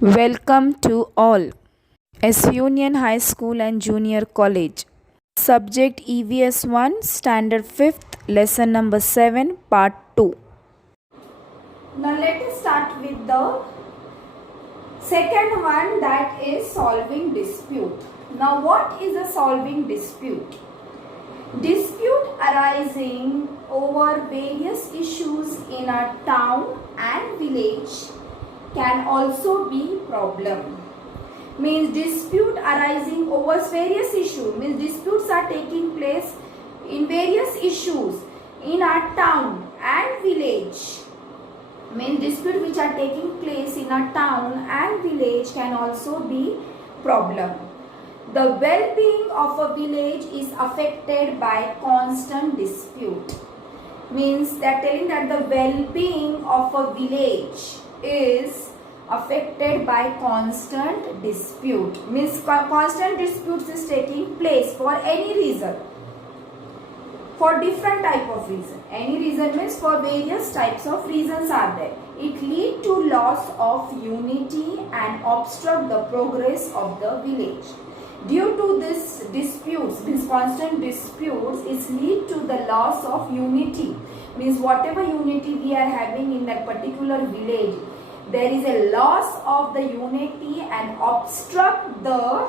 Welcome to all. S Union High School and Junior College. Subject EVS 1, Standard 5th, Lesson number 7, Part 2. Now let us start with the second one, that is solving dispute. Now what is a solving dispute? Dispute arising over various issues in a town and village can also be problem. Means dispute arising over various issues, means disputes are taking place in various issues in our town and village. Means dispute which are taking place in a town and village can also be problem. The well-being of a village is affected by constant dispute. Means they are telling that the well-being of a village is affected by constant dispute. Means constant disputes is taking place for any reason, for different type of reason. Any reason means for various types of reasons are there. It lead to loss of unity and obstruct the progress of the village. Due to this disputes, means constant disputes, it lead to the loss of unity. Means whatever unity we are having in that particular village, there is a loss of the unity and obstruct the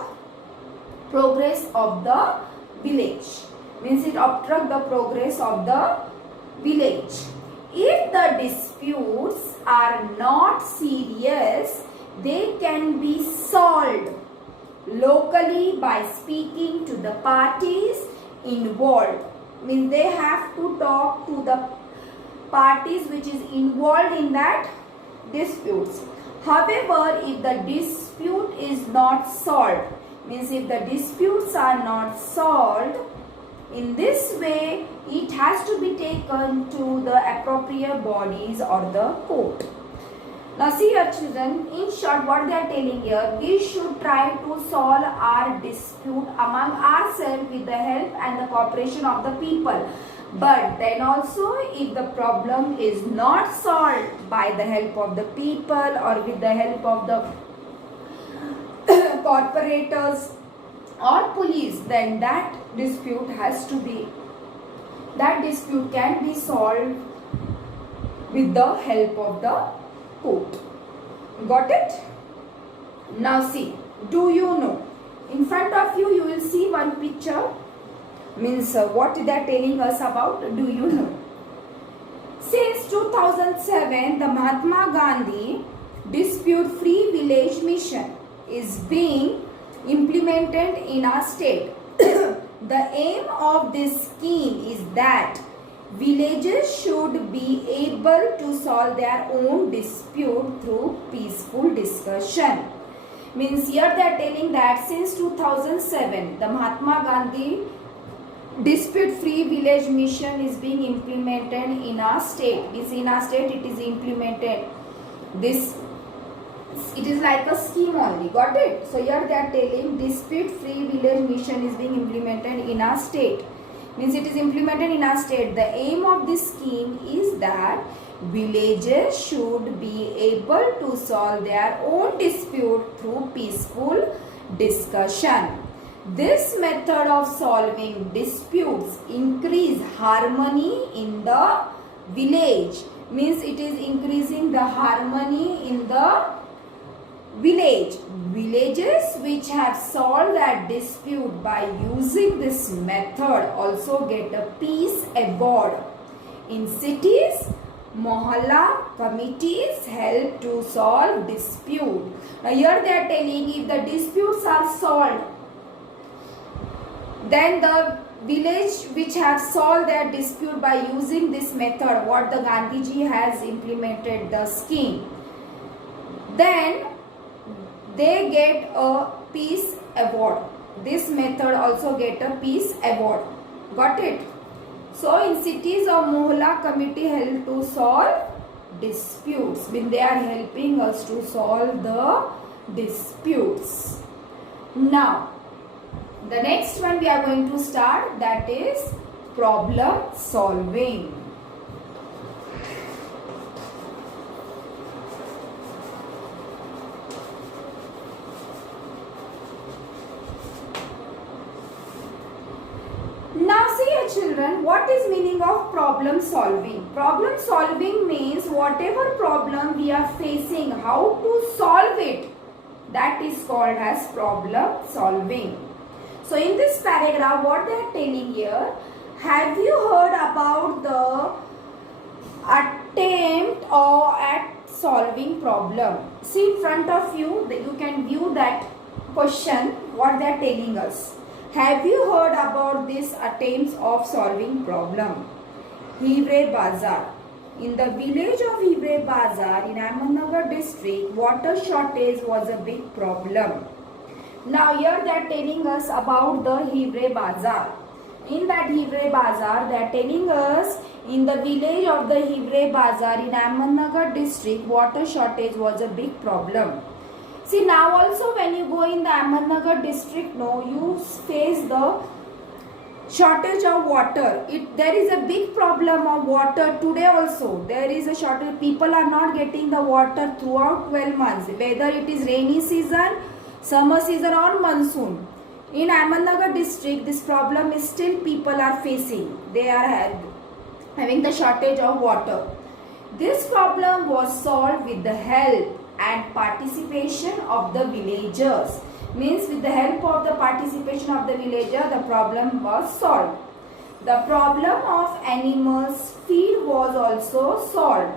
progress of the village. Means it obstruct the progress of the village. If the disputes are not serious, they can be solved locally by speaking to the parties involved. Means they have to talk to the parties which is involved in that disputes. However, if the dispute is not solved, means if the disputes are not solved, in this way it has to be taken to the appropriate bodies or the court. Now see here children, in short what they are telling here, we should try to solve our dispute among ourselves with the help and the cooperation of the people. But then also if the problem is not solved by the help of the people or with the help of the corporators or police, then that dispute can be solved with the help of the court. Got it? Now see, do you know? In front of you, you will see one picture. Means what they are telling us about, do you know? Since 2007, the Mahatma Gandhi Dispute Free Village Mission is being implemented in our state. The aim of this scheme is that villages should be able to solve their own dispute through peaceful discussion. Means here they are telling that since 2007, the Mahatma Gandhi Dispute Free Village Mission is being implemented in our state. Means in our state it is implemented. It is like a scheme only. Got it? So here they are telling Dispute Free Village Mission is being implemented in our state. Means it is implemented in our state. The aim of this scheme is that villages should be able to solve their own dispute through peaceful discussion. This method of solving disputes increase harmony in the village. Means it is increasing the harmony in the village. Villages which have solved that dispute by using this method also get a peace award. In cities, Mohalla committees help to solve dispute. Now here they are telling if the disputes are solved, then the village which have solved their dispute by using this method, what the Gandhiji has implemented the scheme, then they get a peace award. This method also get a peace award. Got it? So in cities of Mohalla committee help to solve disputes. When they are helping us to solve the disputes. Now the next one we are going to start, that is problem solving. children, what is meaning of problem solving? Problem solving means whatever problem we are facing, how to solve it, that is called as problem solving. So in this paragraph, what they are telling here, have you heard about the attempt or at solving problem? See in front of you, that you can view that question, what they are telling us. Have you heard about these attempts of solving problem? Hivre Bazar. In the village of Hivre Bazar in Ahmednagar district, water shortage was a big problem. Now here they are telling us about the Hivre Bazar. In that Hivre Bazar, they are telling us in the village of the Hivre Bazar in Ahmednagar district, water shortage was a big problem. See, now also when you go in the Ahmednagar district, no, you face the shortage of water. There is a big problem of water today also. There is a shortage. People are not getting the water throughout 12 months. Whether it is rainy season, summer season or monsoon. In Ahmednagar district, this problem is still people are facing. They are having the shortage of water. This problem was solved with the help and participation of the villagers. Means with the help of the participation of the villager, the problem was solved. The problem of animals feed was also solved.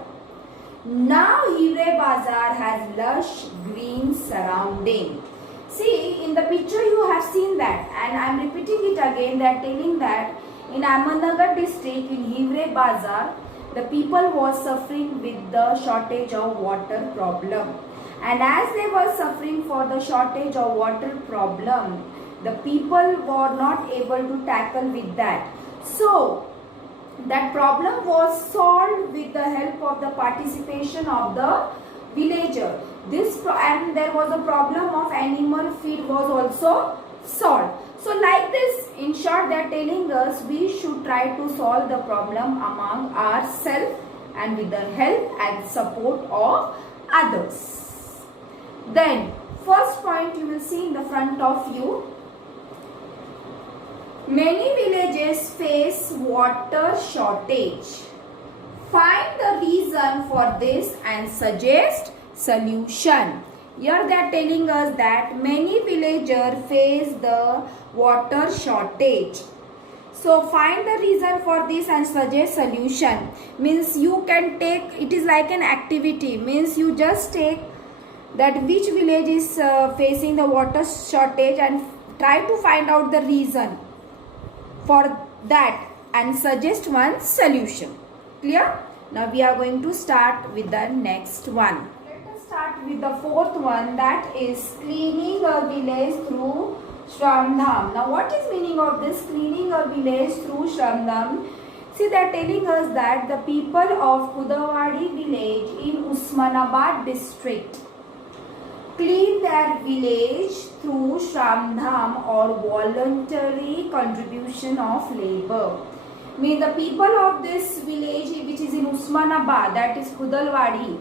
Now Hivre Bazar has lush green surrounding. See, in the picture you have seen that, and I am repeating it again. They are telling that in Ahmednagar district in Hivre Bazar, the people was suffering with the shortage of water problem. And as they were suffering for the shortage of water problem, the people were not able to tackle with that. So, that problem was solved with the help of the participation of the villager. And there was a problem of animal feed was also solved. So like this, in short, they are telling us we should try to solve the problem among ourselves and with the help and support of others. Then, first point you will see in the front of you. Many villages face water shortage. Find the reason for this and suggest solution. Here they are telling us that many villagers face the water shortage. So find the reason for this and suggest solution. Means you can take, it is like an activity. Means you just take that which village is facing the water shortage and try to find out the reason for that and suggest one solution. Clear? Now we are going to start with the next one. Start with the fourth one, that is cleaning a village through Shramdham. Now what is meaning of this cleaning a village through Shramdham? See, they are telling us that the people of Kudawadi village in Usmanabad district clean their village through Shramdham or voluntary contribution of labor. Mean the people of this village which is in Usmanabad, that is Kudalwadi,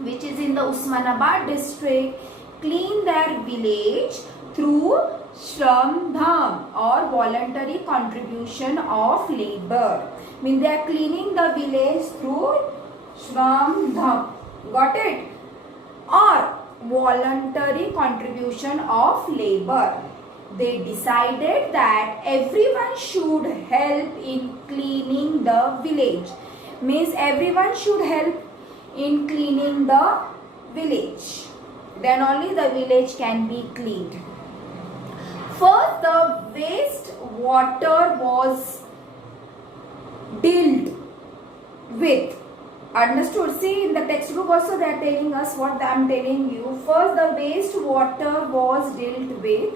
which is in the Usmanabad district, clean their village through Shramdham or voluntary contribution of labor. Mean they are cleaning the village through Shramdham. Got it? Or voluntary contribution of labor. They decided that everyone should help in cleaning the village. Means everyone should help in cleaning the village. Then only the village can be cleaned. First, the waste water was dealt with. Understood? See, in the textbook also they are telling us what I am telling you. First, the waste water was dealt with.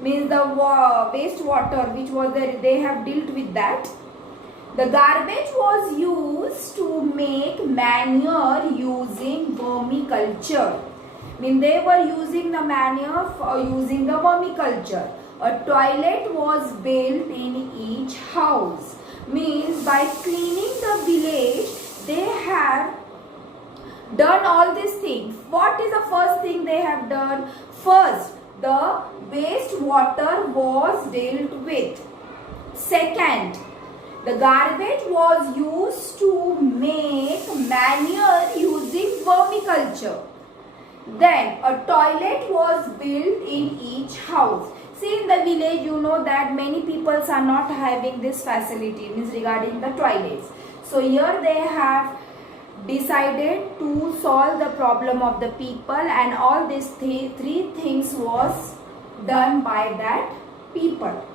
Means the waste water which was there, they have dealt with that. The garbage was used to make manure using vermiculture. Mean they were using the manure for using the vermiculture. A toilet was built in each house. Means by cleaning the village, they have done all these things. What is the first thing they have done? First, the waste water was dealt with. Second, the garbage was used to make manure using vermiculture. Then a toilet was built in each house. See, in the village, you know that many people are not having this facility, means regarding the toilets. So here they have decided to solve the problem of the people, and all these three things was done by that people.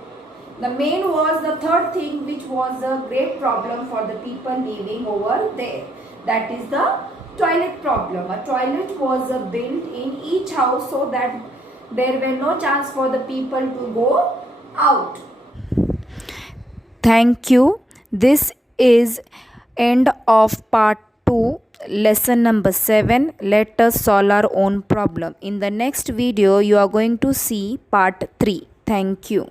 The main was the third thing, which was a great problem for the people living over there. That is the toilet problem. A toilet was built in each house so that there were no chance for the people to go out. Thank you. This is end of part 2, lesson number 7. Let us solve our own problem. In the next video, you are going to see part 3. Thank you.